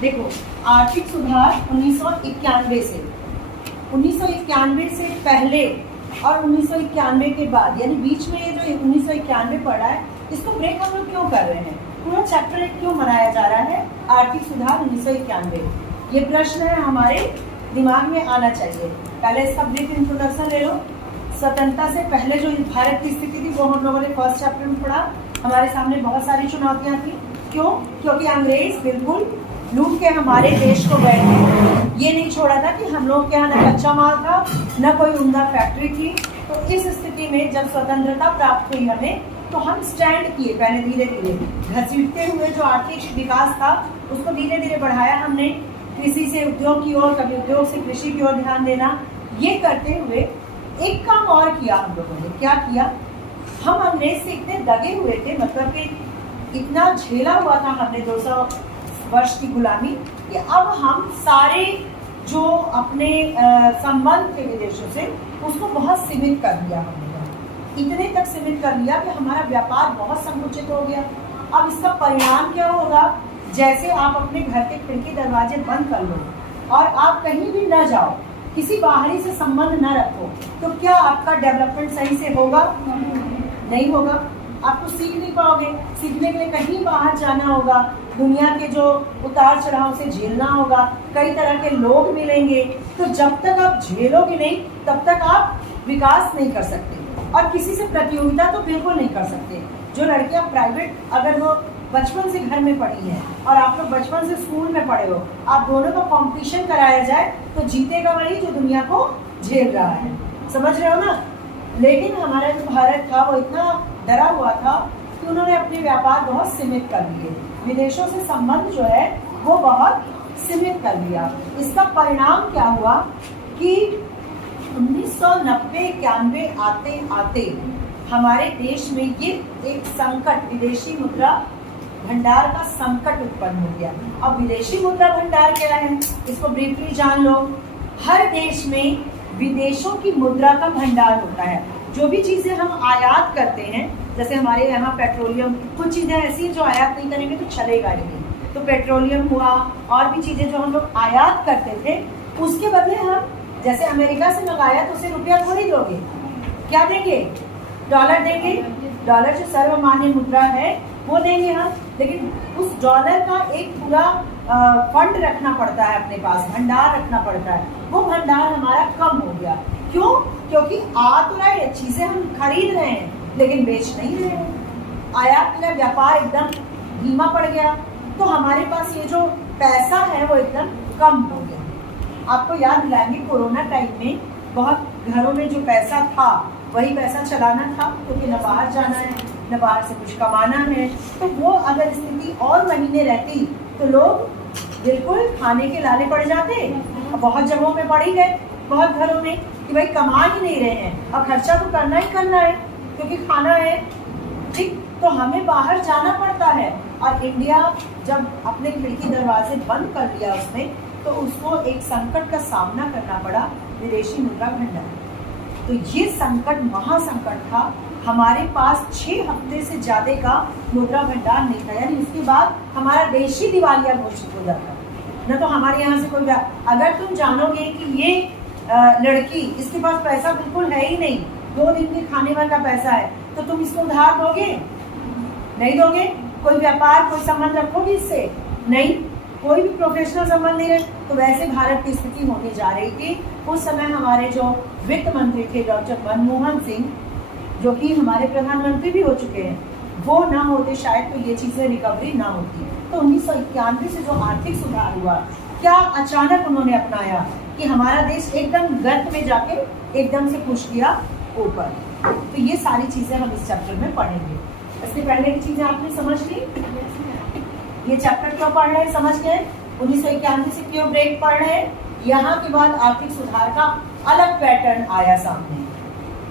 देखो, आर्थिक सुधार 1991 से पहले और 1991 के बाद, यानी बीच में ये जो 1991 पड़ा है, इसको ब्रेक हम लोग क्यों कर रहे हैं? पूरा चैप्टर एक क्यों मनाया जा रहा है आर्थिक सुधार 1991? ये प्रश्न है हमारे दिमाग में आना चाहिए। पहले इसका ब्रीफ इंट्रोडक्शन ले लो। स्वतंत्रता से पहले जो भारत की स्थिति थी वो हम लोगों ने फर्स्ट चैप्टर में पढ़ा। हमारे सामने बहुत सारी चुनौतियां थी। क्यों? क्योंकि अंग्रेज बिल्कुल लूट के हमारे देश को गए थे। ये नहीं छोड़ा था कि हम लोग के यहाँ न कच्चा माल था, न कोई उम्दा फैक्ट्री थी। तो इस स्थिति में जब स्वतंत्रता प्राप्त हुई हमें, तो हम स्टैंड किए। पहले धीरे धीरे घसीटते हुए जो आर्थिक विकास था उसको धीरे धीरे बढ़ाया हमने। कृषि से उद्योग की ओर, कभी उद्योग से कृषि की ओर ध्यान देना। ये करते हुए एक काम और किया हम लोगों ने। क्या किया? हम अंग्रेज से इतने दगे हुए थे, मतलब कि इतना झेला हुआ था हमने 200 वर्ष की गुलामी, कि अब हम सारे जो अपने संबंध थे विदेशों से, उसको बहुत सीमित कर दिया हमने। इतने तक सीमित कर लिया कि हमारा व्यापार बहुत संकुचित हो गया। अब इसका परिणाम क्या होगा? जैसे आप अपने घर के खिड़की दरवाजे बंद कर लो और आप कहीं भी न जाओ, किसी बाहरी से संबंध न रखो, तो क्या आपका डेवलपमेंट सही से होगा? नहीं होगा। आप तो सीख नहीं पाओगे। सीखने के लिए कहीं बाहर जाना होगा, दुनिया के जो उतार चढ़ाव से झेलना होगा, कई तरह के लोग मिलेंगे। तो जब तक आप झेलोगे नहीं, तब तक आप विकास नहीं कर सकते। और किसी से प्रतियोगिता तो बिल्कुल नहीं कर सकते। जो लड़कियां प्राइवेट, अगर वो बचपन से घर में पढ़ी हैं और आप लोग बचपन से स्कूल में पढ़े हो, आप दोनों का कंपटीशन कराया जाए तो जीतेगा वही जो दुनिया को झेल रहा है। समझ रहे हो ना? लेकिन हमारा जो भारत था वो इतना डरा हुआ था कि उन्होंने अपने व्यापार बहुत सीमित कर लिए। विदेशों से संबंध जो है वो बहुत सीमित कर लिया। इसका परिणाम क्या हुआ कि 1990-91 आते आते हमारे देश में ये एक संकट, विदेशी मुद्रा भंडार का संकट उत्पन्न हो गया। अब विदेशी मुद्रा भंडार क्या है, इसको ब्रीफली जान लो। हर देश में विदेशों की मुद्रा का भंडार होता है। जो भी चीजें हम आयात करते हैं, जैसे हमारे यहाँ पेट्रोलियम, कुछ चीजें ऐसी जो आयात नहीं करेंगे तो चलेगा ही नहीं। तो पेट्रोलियम हुआ, और भी चीजें जो हम लोग आयात करते थे, उसके बदले हम जैसे अमेरिका से मंगाया तो उसे रुपया थोड़ी दोगे, क्या देंगे? डॉलर देंगे। डॉलर जो सर्वमान्य मुद्रा है वो देंगे हम। लेकिन उस डॉलर का एक पूरा फंड रखना पड़ता है अपने पास, भंडार रखना पड़ता है। वो भंडार हमारा कम हो गया। क्यों? क्योंकि आ तो रहा है, चीजें हम खरीद रहे हैं लेकिन बेच नहीं रहे हैं। आयात का व्यापार एकदम धीमा पड़ गया। तो हमारे पास ये जो पैसा है वो एकदम कम हो गया। आपको याद दिलाएंगे, कोरोना टाइम में बहुत घरों में जो पैसा था वही पैसा चलाना था, क्योंकि न बाहर जाना है, न बाहर से कुछ कमाना है। तो वो अगर स्थिति और महीने रहती तो लोग बिल्कुल खाने के लाले पड़ जाते। बहुत जगहों में पड़ ही गए, बहुत घरों में, कि भाई कमा ही नहीं रहे हैं और खर्चा तो करना ही करना है क्योंकि खाना है। ठीक, तो हमें बाहर जाना पड़ता है। और इंडिया जब अपने खिड़की दरवाजे बंद कर लिया उसने, तो उसको एक संकट का सामना करना पड़ा, विदेशी मुद्रा भंडार। तो ये संकट महासंकट था। हमारे पास 6 हफ्ते से ज्यादा का मुद्रा भंडार नहीं था। यानी उसके बाद हमारा देश ही दिवालिया घोषित हो जाता। न तो हमारे यहाँ से कोई, अगर तुम जानोगे कि ये लड़की, इसके पास पैसा बिल्कुल है ही नहीं, 2 दिन के खाने भर का पैसा है, तो तुम इसको उधार दोगे? नहीं दोगे। कोई व्यापार, कोई संबंध रखोगे इससे? नहीं। कोई भी प्रोफेशनल संबंध नहीं रहे। तो वैसे भारत की स्थिति होने जा रही थी। उस समय हमारे जो वित्त मंत्री थे डॉक्टर मनमोहन सिंह, जो कि हमारे प्रधानमंत्री भी हो चुके हैं, वो ना होते शायद तो ये चीजें रिकवरी ना होती। तो 1991 से जो आर्थिक सुधार हुआ, क्या अचानक उन्होंने अपनाया कि हमारा देश एकदम गर्त में जाके एकदम से पुश किया ऊपर। तो ये सारी चीजें हम इस चैप्टर में पढ़ेंगे। इससे पहले की चीजें आपने समझ ली? ये चैप्टर क्यों पढ़ रहे हैं, समझ गए? 1991 से क्यों ब्रेक पढ़ रहे हैं? यहाँ के बाद आर्थिक सुधार का अलग पैटर्न आया सामने।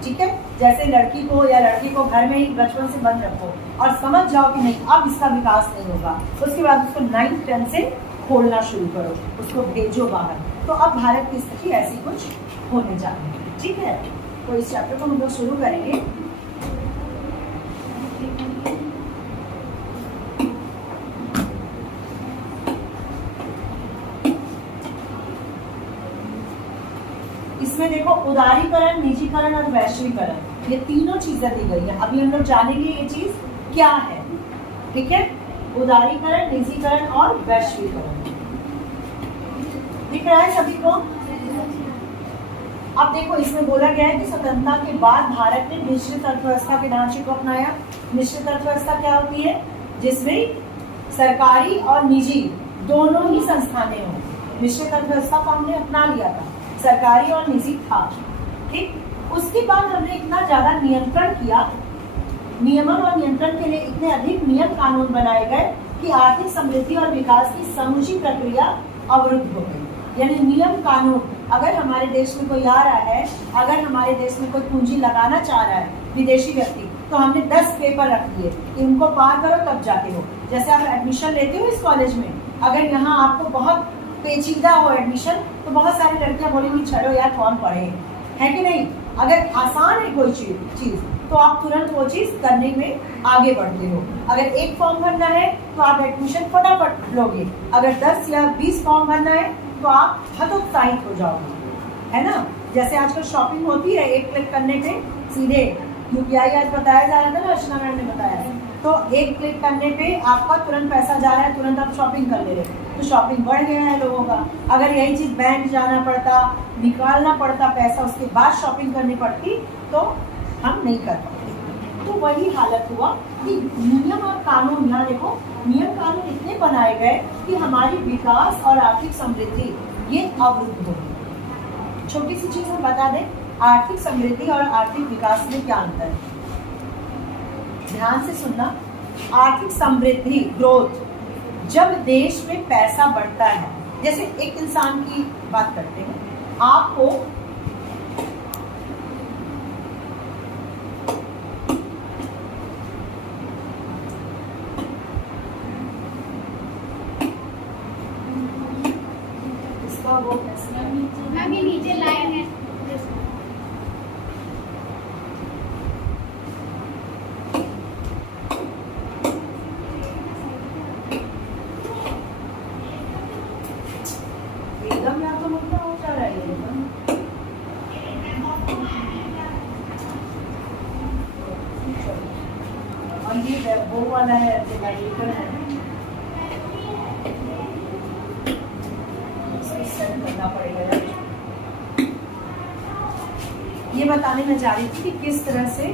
ठीक है, जैसे लड़की को या लड़की को घर में ही बचपन से बंद रखो और समझ जाओ कि नहीं अब इसका विकास नहीं होगा, उसके बाद उसको 9th 10th से खोलना शुरू करो, उसको भेजो बाहर। तो अब भारत की स्थिति ऐसी कुछ होने जा रही है। ठीक है, तो इस चैप्टर को हम लोग शुरू करेंगे। इसमें देखो उदारीकरण, निजीकरण और वैश्वीकरण, ये तीनों चीजें दी गई है। अभी हम लोग जानेंगे ये चीज क्या है, ठीक है। उदारीकरण, निजीकरण और वैश्वीकरण दिख रहा है सभी को। अब देखो इसमें बोला गया है कि स्वतंत्रता के बाद भारत ने मिश्रित अर्थव्यवस्था के ढांचे को अपनाया। मिश्रित अर्थव्यवस्था क्या होती है? जिसमें सरकारी और निजी दोनों ही संस्थानें हों। मिश्रित अर्थव्यवस्था को हमने अपना लिया था, सरकारी और निजी था, ठीक। उसके बाद हमने इतना ज्यादा नियंत्रण किया, नियमन और नियंत्रण के लिए इतने अधिक नियम कानून बनाए गए कि आर्थिक समृद्धि और विकास की समूची प्रक्रिया अवरुद्ध हो गई। यानी नियम कानून, अगर हमारे देश में कोई आ रहा है, अगर हमारे देश में कोई पूंजी लगाना चाह रहा है विदेशी व्यक्ति, तो हमने 10 पेपर रख दिए कि उनको पार करो तब जाके हो। जैसे आप एडमिशन लेते हो इस कॉलेज में, अगर यहाँ आपको बहुत पेचीदा हो एडमिशन, तो बहुत सारी लड़कियां बोलेंगी छोड़ो यार कौन पढ़े, है कि नहीं। अगर आसान है कोई चीज तो आप तुरंत वो चीज करने में आगे बढ़ते हो। अगर एक फॉर्म भरना है तो आप एडमिशन फटाफट लोगे, अगर 10 या 20 फॉर्म भरना है तो आप हतोत्साहित हो जाओगे, है ना। जैसे आजकल शॉपिंग होती है, एक क्लिक करने पे सीधे यूपीआई आज बताया जा रहा था ना, अर्चना मैम ने बताया, तो एक क्लिक करने पे आपका तुरंत पैसा जा रहा है, तुरंत आप शॉपिंग कर ले रहे हो, तो शॉपिंग बढ़ गया है लोगों का। अगर यही चीज बैंक जाना पड़ता, निकालना पड़ता पैसा, उसके बाद शॉपिंग करनी पड़ती, तो हम नहीं कर पाते। तो वही हालत हुआ कि नियम और कानून, यहाँ देखो नियम कानून इतने बनाए गए कि हमारी विकास और आर्थिक समृद्धि ये अवरुद्ध हो गई। छोटी सी चीज हम बता दें, आर्थिक समृद्धि और आर्थिक विकास में क्या अंतर है, ध्यान से सुनना। आर्थिक समृद्धि, ग्रोथ, जब देश में पैसा बढ़ता है, जैसे एक इंसान की बात करते हैं, आपको इसका वो अभी नीचे लाइन है, एकदम या तो मुद्दा हो जा रहा है एकदम। और ये वो वाला है, रेगुलेटर है, सेट करना पड़ेगा यार। ये बताने में जा रही थी कि किस तरह से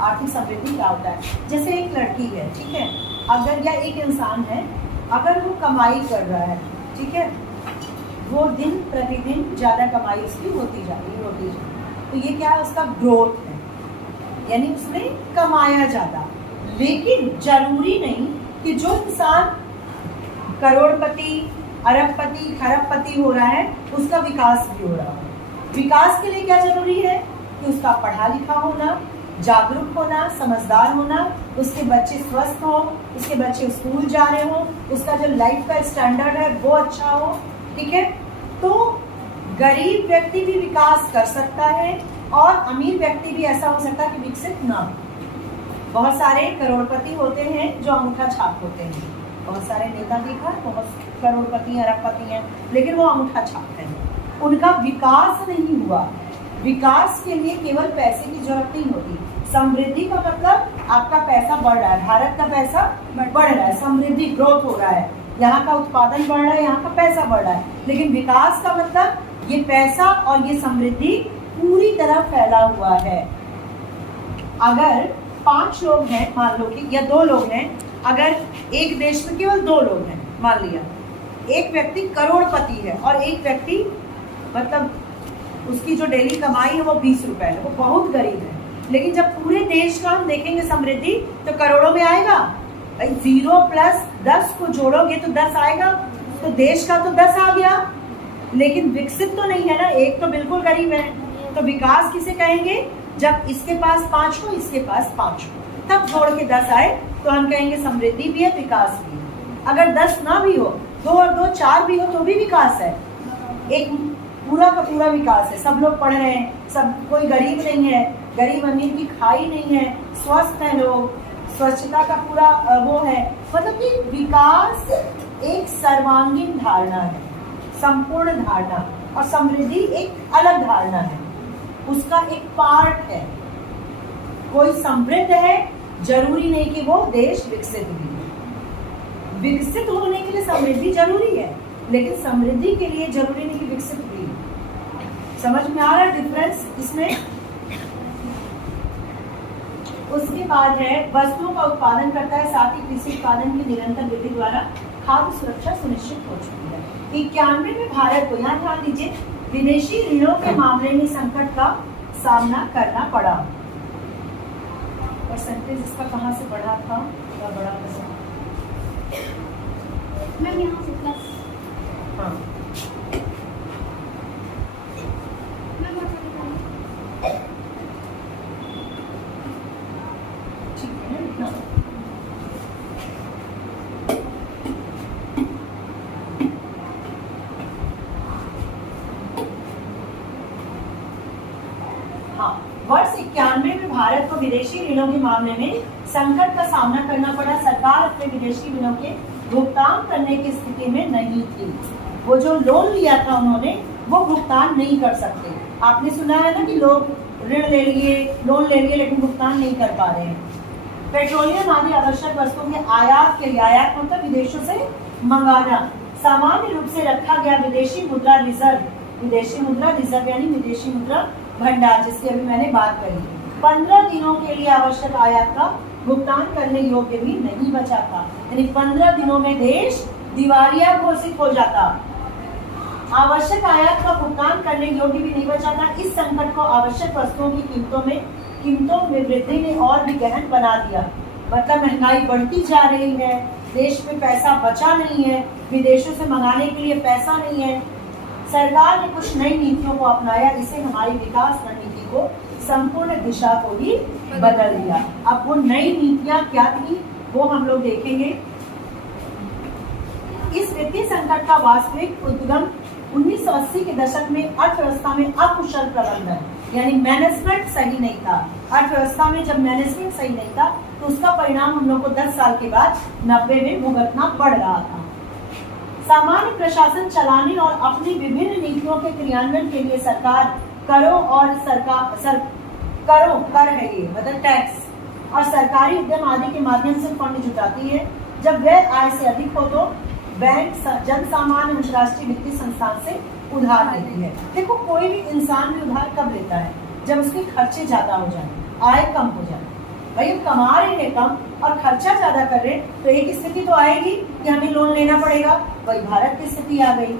आर्थिक समृद्धि क्या होता है। जैसे एक लड़की है, ठीक है, अगर या एक इंसान है, अगर वो कमाई कर रहा है, ठीक है, वो दिन प्रतिदिन ज्यादा कमाई उसकी होती जा रही, तो ये क्या है, उसका ग्रोथ है, यानी उसने कमाया ज्यादा। लेकिन जरूरी नहीं कि जो इंसान करोड़पति, अरबपति, खरबपति हो रहा है उसका विकास भी हो रहा है। विकास के लिए क्या जरूरी है कि उसका पढ़ा लिखा होना, जागरूक होना, समझदार होना, उसके बच्चे स्वस्थ हो, उसके बच्चे स्कूल जा रहे हो, उसका जो लाइफ का स्टैंडर्ड है वो अच्छा हो, ठीक है। तो गरीब व्यक्ति भी विकास कर सकता है और अमीर व्यक्ति भी ऐसा हो सकता है कि विकसित ना हो। बहुत सारे करोड़पति होते हैं जो अंगूठा छाप होते हैं, बहुत सारे नेता देखा, बहुत करोड़पति अरबपति हैं, लेकिन वो अंगूठा छापते हैं, उनका विकास नहीं हुआ। विकास के लिए केवल पैसे की जरूरत नहीं होती। समृद्धि का मतलब आपका पैसा बढ़ रहा है, भारत का पैसा बढ़ रहा है, समृद्धि, ग्रोथ हो रहा है, यहाँ का उत्पादन बढ़ रहा है, यहाँ का पैसा बढ़ रहा है। लेकिन विकास का मतलब ये पैसा और ये समृद्धि पूरी तरह फैला हुआ है। अगर 5 लोग हैं मान लो कि, या 2 लोग हैं, अगर एक देश में केवल 2 लोग हैं, मान लिया एक व्यक्ति करोड़पति है और एक व्यक्ति मतलब उसकी जो डेली कमाई है वो 20 रुपए है, वो बहुत गरीब है। लेकिन जब पूरे देश का हम देखेंगे समृद्धि तो करोड़ों में आएगा। 0 + 10 को जोड़ोगे तो 10 आएगा, तो देश का तो 10 आ गया, लेकिन विकसित तो नहीं है ना, एक तो बिल्कुल गरीब है। तो विकास किसे कहेंगे? जब इसके पास 5 हो, इसके पास 5 हो, तब जोड़ के 10 आए तो हम कहेंगे समृद्धि भी है, विकास भी है। अगर 10 ना भी हो, 2 और 2 4 भी हो तो भी विकास है, एक पूरा का पूरा विकास है। सब लोग पढ़ रहे हैं, सब, कोई गरीब नहीं है, गरीब अमीर की खाई नहीं है, स्वस्थ है लोग, स्वच्छता का पूरा वो है। मतलब कि विकास एक सर्वांगीण धारणा है, संपूर्ण धारणा, और समृद्धि एक अलग धारणा है, उसका एक पार्ट है। कोई समृद्ध है जरूरी नहीं कि वो देश विकसित भी है। विकसित होने के लिए समृद्धि जरूरी है, लेकिन समृद्धि के लिए जरूरी नहीं कि विकसित भी है। समझ में आ रहा है डिफरेंस इसमें? उसके बाद है वस्तुओं का उत्पादन करता है, साथ ही कृषि उत्पादन की निरंतर वृद्धि द्वारा खाद्य सुरक्षा सुनिश्चित हो चुकी है। 91 में भारत को, यहाँ ध्यान दीजिए, विदेशी ऋणों के मामले में संकट का सामना करना पड़ा। परसेंटेज इसका कहाँ से बढ़ा था? बड़ा मैं यहाँ से प्लस, हाँ मैं बहुत सारी ठीक है ना? हाँ, वर्ष 91 में भारत को विदेशी ऋणों के मामले में संकट का सामना करना पड़ा। सरकार अपने विदेशी ऋणों के भुगतान करने की स्थिति में नहीं थी। वो जो लोन लिया था उन्होंने, वो भुगतान नहीं कर सकते। आपने सुना है ना कि लोग ऋण ले लिए, लोन ले लिए, लेकिन भुगतान नहीं कर पा रहे हैं। पेट्रोलियम आदि आवश्यक वस्तुओं के आयात के लिए, आयात मतलब विदेशों से मंगाना, सामान्य रूप से रखा गया विदेशी मुद्रा रिजर्व, विदेशी मुद्रा रिजर्व यानी विदेशी मुद्रा भंडार, जिसकी अभी मैंने बात करी, 15 दिनों के लिए आवश्यक आयात का भुगतान करने योग्य भी नहीं बचा था। यानी 15 दिनों में देश दिवालिया घोषित हो जाता। आवश्यक आयात का भुगतान करने योग्य भी नहीं बचा था। इस संकट को आवश्यक वस्तुओं की कीमतों में वृद्धि ने और भी गहन बना दिया। मतलब महंगाई बढ़ती जा रही है, देश में पैसा बचा नहीं है, विदेशों से मंगाने के लिए पैसा नहीं है। सरकार ने कुछ नई नीतियों को अपनाया, इसे हमारी विकास रणनीति को संपूर्ण दिशा को ही बदल दिया। अब वो नई नीतियां क्या थी वो हम लोग देखेंगे। इस वित्तीय संकट का वास्तविक उद्गम 1980 के दशक में अर्थव्यवस्था में अकुशल प्रबंधन, यानी मैनेजमेंट सही नहीं था। अर्थव्यवस्था में जब मैनेजमेंट सही नहीं था तो उसका परिणाम हम लोग को 10 साल के बाद 90 में भुगतना पड़ रहा था। सामान्य प्रशासन चलाने और अपनी विभिन्न नीतियों के क्रियान्वयन के लिए सरकार करों और कर है ये मतलब टैक्स और सरकारी उद्यम आदि के माध्यम से फंड जुटाती है। जब व्यय आय से अधिक हो तो बैंक जन सामान्य अंतर्राष्ट्रीय वित्तीय संस्थान से उधार लेती है। देखो, कोई भी इंसान भी उधार कब लेता है? जब उसके खर्चे ज्यादा हो जाए, आय कम हो जाए। भाई कमा रहे हैं कम और खर्चा ज्यादा कर रहे हैं, तो एक स्थिति तो आएगी कि हमें लोन लेना पड़ेगा। वही भारत की स्थिति आ गई।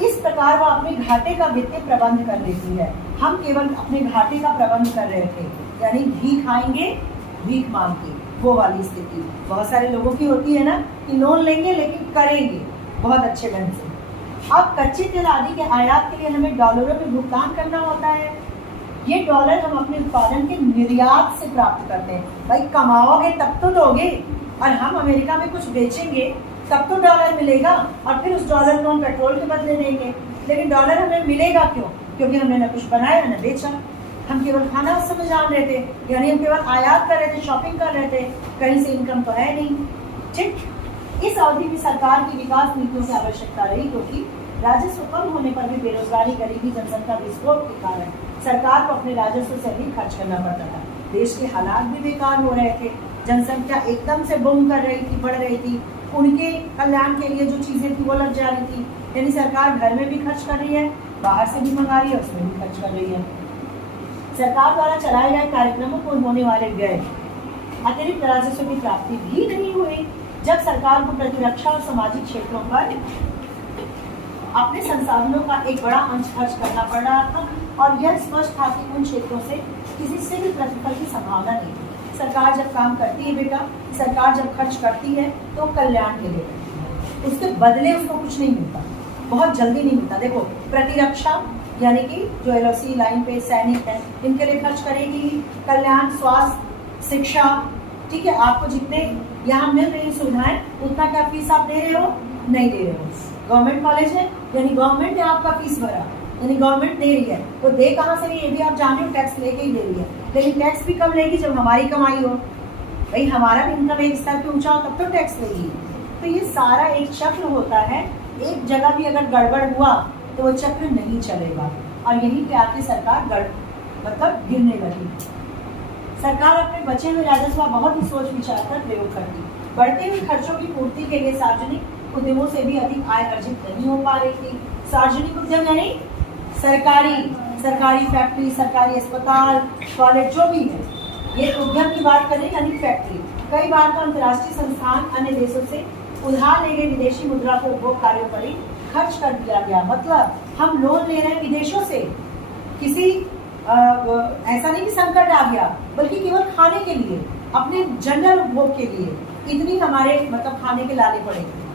इस प्रकार वो अपने घाटे का वित्तीय प्रबंध कर लेती है। हम केवल अपने घाटे का प्रबंध कर रहे थे, यानी भीख खाएंगे भीख मांग के, वो वाली स्थिति बहुत सारे लोगों की होती है ना कि लोन लेंगे लेकिन करेंगे बहुत अच्छे ढंग से। अब कच्चे तेल आदि के आयात के लिए हमें डॉलरों में भुगतान करना होता है। ये डॉलर हम अपने उत्पादन के निर्यात से प्राप्त करते हैं। भाई कमाओगे तब तो दोगे, और हम अमेरिका में कुछ बेचेंगे तब तो डॉलर मिलेगा, और फिर उस डॉलर को हम पेट्रोल के बदले देंगे। लेकिन डॉलर हमें मिलेगा क्यों? क्योंकि हमने न कुछ बनाया न बेचा। हम केवल खाना उस समय जान रहे थे, यानी हम केवल आयात कर रहे थे, शॉपिंग कर रहे थे, कहीं से इनकम तो है नहीं। ठीक, इस अवधि में सरकार की विकास नीतियों की आवश्यकता रही, क्योंकि राजस्व कम होने पर भी बेरोजगारी, गरीबी, जनसंख्या विस्फोट के कारण सरकार को अपने राजस्व से भी खर्च करना पड़ता था। देश के हालात भी बेकार हो रहे थे, जनसंख्या एकदम से बूम कर रही थी, बढ़ रही थी। उनके कल्याण के लिए जो चीजें थी वो लग जा रही थी। यानी सरकार घर में भी खर्च कर रही है, बाहर से भी मंगा रही है, उसमें भी खर्च कर रही है। सरकार द्वारा चलाए गए कार्यक्रमों को होने वाले व्यय, अतिरिक्त राजस्व की प्राप्ति भी नहीं हुई। जब सरकार को प्रतिरक्षा और सामाजिक क्षेत्रों पर अपने संसाधनों का एक बड़ा अंश खर्च करना पड़ रहा था, और यह स्पष्ट था कि उन क्षेत्रों से किसी से भी प्रतिफल की संभावना नहीं थी। सरकार जब काम करती है बेटा, सरकार जब खर्च करती है तो कल्याण के लिए करती है, उसके बदले उसको कुछ नहीं मिलता, बहुत जल्दी नहीं मिलता। देखो, प्रतिरक्षा यानी कि जो LOC लाइन पे सैनिक है, इनके लिए खर्च करेगी। कल्याण, स्वास्थ्य, शिक्षा, ठीक है, आपको जितने यहाँ मिल रही सुविधाएं उतना क्या फीस आप दे रहे हो? नहीं दे रहे हो। गवर्नमेंट कॉलेज है, यानी गवर्नमेंट ने आपका फीस भरा, यानी गवर्नमेंट दे रही है, तो दे कहाँ से रही है? ये भी आप जान लो, टैक्स लेके ही दे रही है। लेकिन टैक्स भी कब लेगी? जब हमारी कमाई हो। भाई हमारा भी इनकम एक स्तर पे ऊंचा हो तब तो टैक्स लेगी। तो ये सारा एक चक्र होता है। एक जगह भी अगर गड़बड़ हुआ तो वो चक्र नहीं चलेगा और यहीं पे आके सरकार मतलब गिरने लगी। सरकार अपने बचे हुए राजस्व बहुत ही सोच विचार कर प्रयोग करती। बढ़ते हुए खर्चों की पूर्ति के लिए सार्वजनिक उद्यमों से भी अधिक आय अर्जित नहीं हो पा रही थी। सार्वजनिक उद्यम यानी सरकारी फैक्ट्री, सरकारी अस्पताल, कॉलेज जो भी है, ये उद्यम की बात करें यानी फैक्ट्री। कई बार तो अंतर्राष्ट्रीय संस्थान अन्य देशों से उधार ले गए विदेशी मुद्रा को उपभोग कार्यों पर ही खर्च कर दिया गया। मतलब हम लोन ले रहे हैं विदेशों से, किसी ऐसा नहीं कि संकट आ गया, बल्कि केवल खाने के लिए, अपने जनरल उपभोग के लिए इतनी हमारे मतलब खाने के लाले पड़ेंगे।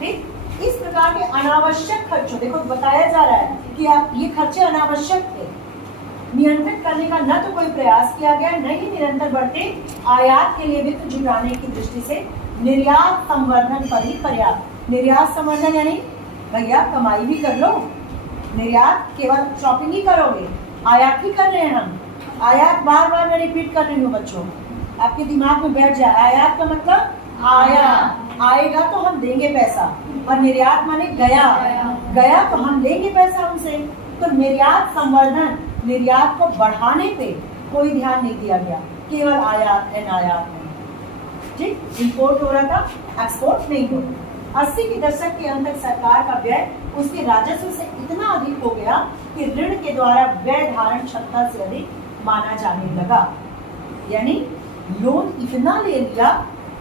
ठीक, इस प्रकार के अनावश्यक खर्चों, देखो बताया जा रहा है कि आप ये खर्चे अनावश्यक थे, नियंत्रित करने का न तो कोई प्रयास किया गया, न ही निरंतर बढ़ते आयात के लिए वित्त जुटाने की दृष्टि से निर्यात संवर्धन पर ही पर्याप्त। निर्यात संवर्धन यानी भैया कमाई भी कर लो, निर्यात केवल शॉपिंग ही करोगे, आयात ही कर रहे हैं हम। आयात बार बार मैं रिपीट कर रही हूँ बच्चों, आपके दिमाग में बैठ जाए। आयात का मतलब आया, आएगा तो हम देंगे पैसा, और निर्यात माने गया तो हम लेंगे पैसा उनसे। तो निर्यात संवर्धन, निर्यात को बढ़ाने पे कोई ध्यान नहीं दिया गया, केवल आयात एंड आयात में। ठीक, इंपोर्ट हो रहा था, एक्सपोर्ट नहीं हो रहा। 80 के दशक के अंत तक सरकार का व्यय उसके राजस्व से इतना अधिक हो गया कि ऋण के द्वारा व्यय धारण क्षमता से अधिक माना जाने लगा। यानी लोन इतना ले लिया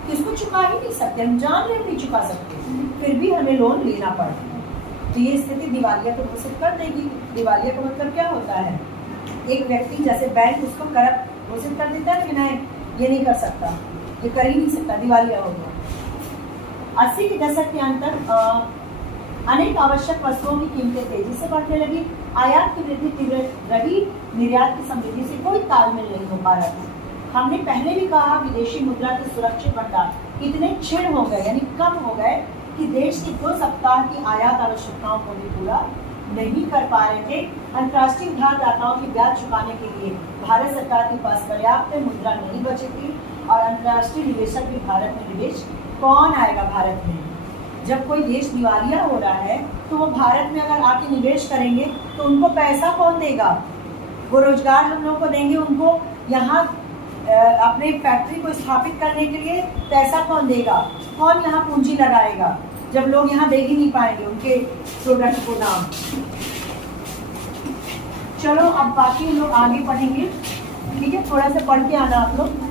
कि उसको चुका ही नहीं सकते, हम जान रहे नहीं चुका सकते, फिर भी हमें लोन लेना पड़ता है। तो ये स्थिति दिवालिया को घोषित कर देगी। दिवालिया का मतलब क्या होता है? एक व्यक्ति जैसे बैंक उसको करप्ट घोषित कर देता है कि नहीं ये नहीं कर सकता, ये कर ही नहीं सकता, दिवालिया हो गया। 80 के दशक के अंत तक अनेक आवश्यक वस्तुओं की कीमतें तेजी से बढ़ने लगी। आयात की वृद्धि तीव्र रही, निर्यात की समृद्धि से कोई तालमेल नहीं हो पा रहा था। हमने पहले भी कहा विदेशी मुद्रा के सुरक्षित भंडार इतने क्षीण हो गए यानी कम हो गए कि देश की 2 सप्ताह की आयात आवश्यकताओं को भी पूरा नहीं कर पा रहे थे। अंतर्राष्ट्रीय उधारदाताओं की ब्याज चुकाने के लिए भारत सरकार के पास पर्याप्त मुद्रा नहीं बची थी और अंतर्राष्ट्रीय निवेशक भी भारत में निवेश कौन आएगा भारत में? जब कोई देश दिवालिया हो रहा है तो वो भारत में अगर आके निवेश करेंगे तो उनको पैसा कौन देगा? वो रोजगार हम लोग को देंगे, उनको यहाँ अपने फैक्ट्री को स्थापित करने के लिए पैसा कौन देगा? कौन यहाँ पूंजी लगाएगा जब लोग यहाँ दे ही नहीं पाएंगे उनके प्रोडक्ट को नाम। चलो अब बाकी लोग आगे पढ़ेंगे, ठीक है? थोड़ा सा पढ़ के आना आप लोग।